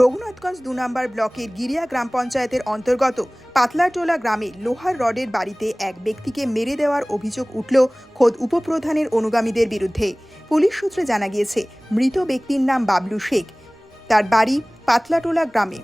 রঘুনাথগঞ্জ দু নম্বর ব্লকের গিরিয়া গ্রাম পঞ্চায়েতের অন্তর্গত পাতলাটোলা গ্রামে লোহার রডের বাড়িতে এক ব্যক্তিকে মেরে দেওয়ার অভিযোগ উঠল খোদ উপপ্রধানের অনুগামীদের বিরুদ্ধে। পুলিশ সূত্রে জানা গিয়েছে, মৃত ব্যক্তির নাম বাবলু শেখ। তার বাড়ি পাতলাটোলা গ্রামে।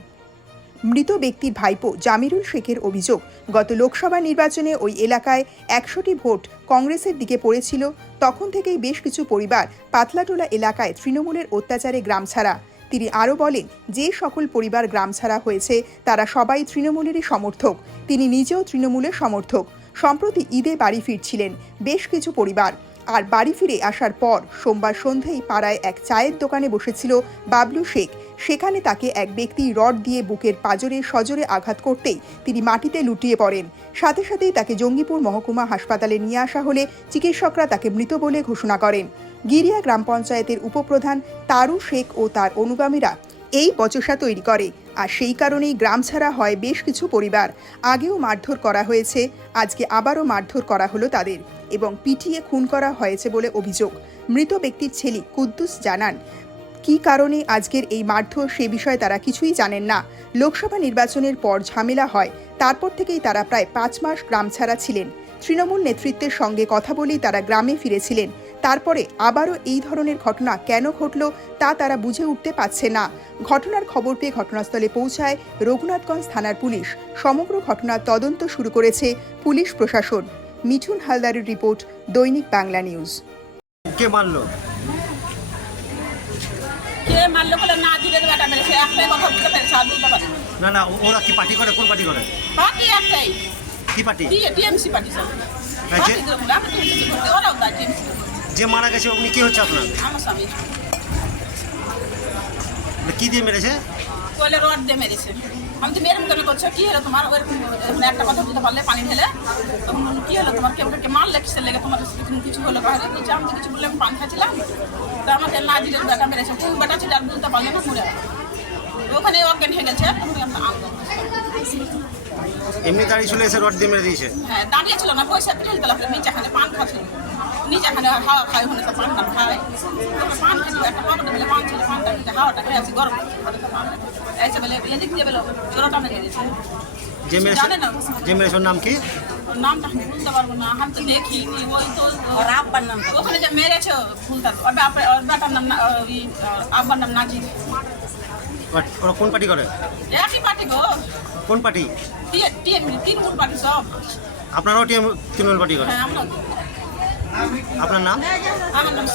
মৃত ব্যক্তির ভাইপো জামিরুল শেখের অভিযোগ, গত লোকসভা নির্বাচনে ওই এলাকায় একশোটি ভোট কংগ্রেসের দিকে পড়েছিল, তখন থেকেই বেশ কিছু পরিবার পাতলাটোলা এলাকায় তৃণমূলের অত্যাচারে গ্রাম ছাড়া তিনি আরও বলেন, যে সকল পরিবার গ্রাম ছাড়া হয়েছে, তারা সবাই তৃণমূলেরই সমর্থক। তিনি নিজেও তৃণমূলের সমর্থক। সম্প্রতি ঈদে বাড়ি ফিরছিলেন বেশ কিছু পরিবার। আর বাড়ি ফিরে আসার পর সোমবার সন্ধ্যেই পাড়ায় এক চায়ের দোকানে বসেছিল বাবলু শেখ। সেখানে তাকে এক ব্যক্তি রড দিয়ে বুকের পাজরে সজোরে আঘাত করতেই তিনি মাটিতে লুটিয়ে পড়েন। সাথে সাথেই তাকে জঙ্গিপুর মহকুমা হাসপাতালে নিয়ে আসা হলে চিকিৎসকরা তাকে মৃত বলে ঘোষণা করেন। গিরিয়া গ্রাম পঞ্চায়েতের উপপ্রধান তারু শেখ ও তার অনুগামীরা এই বচসা তৈরি করে। আর সেই কারণেই গ্রাম ছাড়া হয় বেশ কিছু পরিবার। আগেও মারধর করা হয়েছে, আজকে আবারও মারধর করা হলো তাদের এবং পিটিয়ে খুন করা হয়েছে বলে অভিযোগ। মৃত ব্যক্তির ছেলে কুদ্দুস জানান, কী কারণে আজকের এই মারধর সে বিষয়ে তারা কিছুই জানেন না। লোকসভা নির্বাচনের পর ঝামেলা হয়, তারপর থেকেই তারা প্রায় পাঁচ মাস গ্রাম ছাড়া ছিলেন। তৃণমূল নেতৃত্বের সঙ্গে কথা বলেই তারা গ্রামে ফিরেছিলেন। তারপরে আবারও এই ধরনের ঘটনা কেন ঘটল তা তারা বুঝে উঠতে পারছে না। ঘটনার খবর পেয়ে ঘটনাস্থলে পৌঁছায় রঘুনাথগঞ্জ থানার পুলিশ। সমগ্র ঘটনার তদন্ত শুরু করেছে পুলিশ প্রশাসন। মিঠুন হালদারের রিপোর্ট দৈনিক বাংলা নিউজ। কে মারলো? কে মারলো বলে না দিলে বেটা মেরেছে? একটাই কথা বুঝতে পেরেছে? আর বুঝতে পারি না না ওরা কি পার্টি করে? কোন পার্টি করে? পার্টি একটাই? কি পার্টি? টিএমসি পার্টি ওরাও তাই টিএমসি যে মারা গেছে উনি কি হচ্ছে আপনার? আমার স্বামী। মানে কি দিয়ে মেরেছে? কইলে রড দিয়ে মেরেছে। আমি তো মেরে মতন করছ কি হলো তোমার? ওরকম মানে একটা কথা বুঝতে পারলে পানি ঢেলে তখন বলল, কি হলো তোমার? কেউ কে মারলে কিসের লেগে? তোমার এরকম কিছু হলো? বাইরে কিছু আমি তো কিছু বললে আমি পানি খাচ্ছিলাম তো আমাকে না দিলে বেটা মেরেছে। কোন বেটা ছিল আর বুঝতে পারলে না মরে গেল। ওখানে অজ্ঞান হয়ে গেছে তখন আমরা আনলাম এমনি দাঁড়িয়ে চলে এসে রড দিয়ে মেরে দিয়েছে। হ্যাঁ দাঁড়িয়ে ছিল না পয়সা পেটে দিতে লাগল নিচেখানে পান খাচ্ছিল নিচেখানে হাওয়া খায় ওখানে সব পান খায়। পান খেয়েছিল একটা পকেটে বলে পান ছিল পানটা নিচে হাওয়াটা খেয়ে আছে গরম এসে বলে এদিক দিয়ে বলে চোরটা মেরে দিয়েছে। যে মেরেছে যে মেরেছে নাম কি? নামটা আমি বলতে পারব না আমি তো দেখি ওই তো ওর আব্বার নাম ওখানে যে মেরেছে ভুলতা ওর বাপের ওর বেটার নাম না- ওই আহ, আব্বার নাম নাজির। ওরা- ওরা কোন পার্টি করে? একই পার্টি কোন পার্টি? আপনারাও তৃণমূল পার্টি করে হ্যাঁ আপনার নাম? আমার নাম